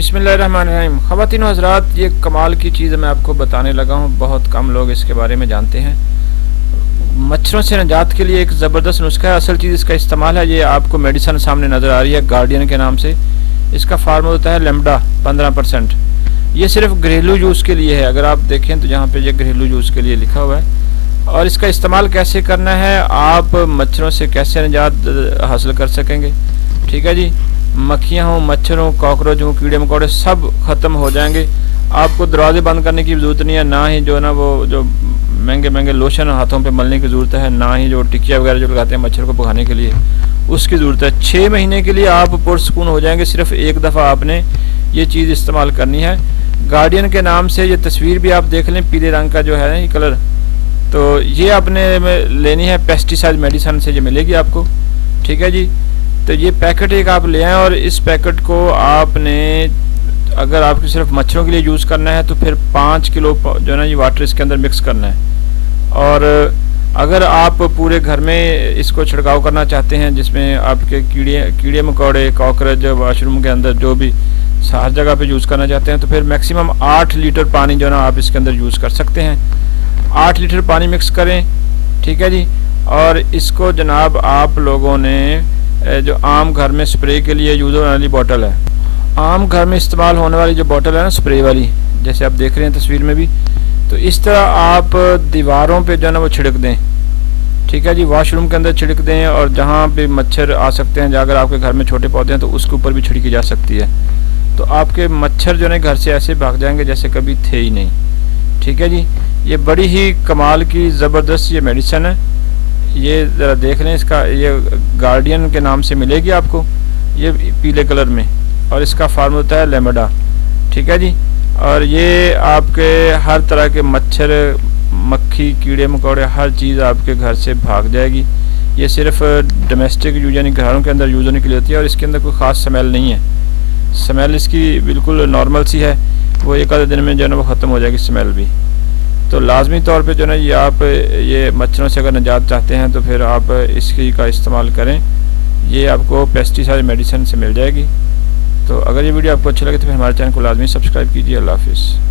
बिस्मिल्लाहिर्रहमानिर्रहीम। ख़वातीन व हज़रात, ये कमाल की चीज़ मैं आपको बताने लगा हूँ, बहुत कम लोग इसके बारे में जानते हैं। मच्छरों से निजात के लिए एक ज़बरदस्त नुस्खा है। असल चीज़ इसका इस्तेमाल है, ये आपको मेडिसन सामने नज़र आ रही है गार्डियन के नाम से। इसका फार्मूला होता है लेमडा 15%। ये सिर्फ घरेलू यूज़ के लिए है। अगर आप देखें तो यहाँ पे ये घरेलू यूज़ के लिए लिखा हुआ है। और इसका इस्तेमाल कैसे करना है, आप मच्छरों से कैसे निजात हासिल कर सकेंगे, ठीक है जी। मक्खियाँ हों, मच्छर हों, कॉकरोच हों, कीड़े मकोड़े सब ख़त्म हो जाएंगे। आपको दरवाजे बंद करने की ज़रूरत नहीं है, ना ही जो ना वो जो महंगे महंगे लोशन हाथों पे मलने की ज़रूरत है, ना ही जो टिकिया वगैरह जो लगाते हैं मच्छर को भगाने के लिए उसकी ज़रूरत है। 6 महीने के लिए आप पुरसकून हो जाएंगे। सिर्फ एक दफ़ा आपने ये चीज़ इस्तेमाल करनी है। गार्डियन के नाम से ये तस्वीर भी आप देख लें, पीले रंग का जो है ना ये कलर, तो ये आपने लेनी है। पेस्टिसाइड मेडिसन से ये मिलेगी आपको, ठीक है जी। तो ये पैकेट एक आप ले आएँ और इस पैकेट को आपने, अगर आपको सिर्फ मच्छरों के लिए यूज़ करना है तो फिर 5 किलो जो है ना ये वाटर इसके अंदर मिक्स करना है। और अगर आप पूरे घर में इसको छिड़काव करना चाहते हैं, जिसमें आपके कीड़े मकोड़े, कॉकरोच, वाशरूम के अंदर जो भी हर जगह पे यूज़ करना चाहते हैं, तो फिर मैक्सिमम 8 लीटर पानी जो है ना आप इसके अंदर यूज़ कर सकते हैं। 8 लीटर पानी मिक्स करें, ठीक है जी। और इसको जनाब आप लोगों ने जो आम घर में स्प्रे के लिए यूज़ होने वाली बोतल है, आम घर में इस्तेमाल होने वाली जो बोतल है ना स्प्रे वाली, जैसे आप देख रहे हैं तस्वीर में भी, तो इस तरह आप दीवारों पे जो है ना वो छिड़क दें, ठीक है जी। वॉशरूम के अंदर छिड़क दें और जहाँ पे मच्छर आ सकते हैं, अगर आपके घर में छोटे पौधे हैं तो उसके ऊपर भी छिड़की जा सकती है। तो आपके मच्छर जो है घर से ऐसे भाग जाएंगे जैसे कभी थे ही नहीं, ठीक है जी। ये बड़ी ही कमाल की ज़बरदस्त ये मेडिसन है। ये ज़रा देख लें, इसका ये गार्डियन के नाम से मिलेगी आपको, ये पीले कलर में, और इसका फार्मूला होता है लेमडा, ठीक है जी। और ये आपके हर तरह के मच्छर, मक्खी, कीड़े मकोड़े, हर चीज़ आपके घर से भाग जाएगी। ये सिर्फ डोमेस्टिक यूज यानी घरों के अंदर यूज़ होने के लिए होती है और इसके अंदर कोई ख़ास स्मेल नहीं है। स्मेल इसकी बिल्कुल नॉर्मल सी है, वो एक आधे दिन में जो है ना वो ख़त्म हो जाएगी स्मेल भी। तो लाजमी तौर पे जो है ना ये आप ये मच्छरों से अगर निजात चाहते हैं तो फिर आप इसकी का इस्तेमाल करें। ये आपको पेस्टिसाइड मेडिसिन से मिल जाएगी। तो अगर ये वीडियो आपको अच्छी लगे तो फिर हमारे चैनल को लाजमी सब्सक्राइब कीजिए। अल्लाह हाफिज़।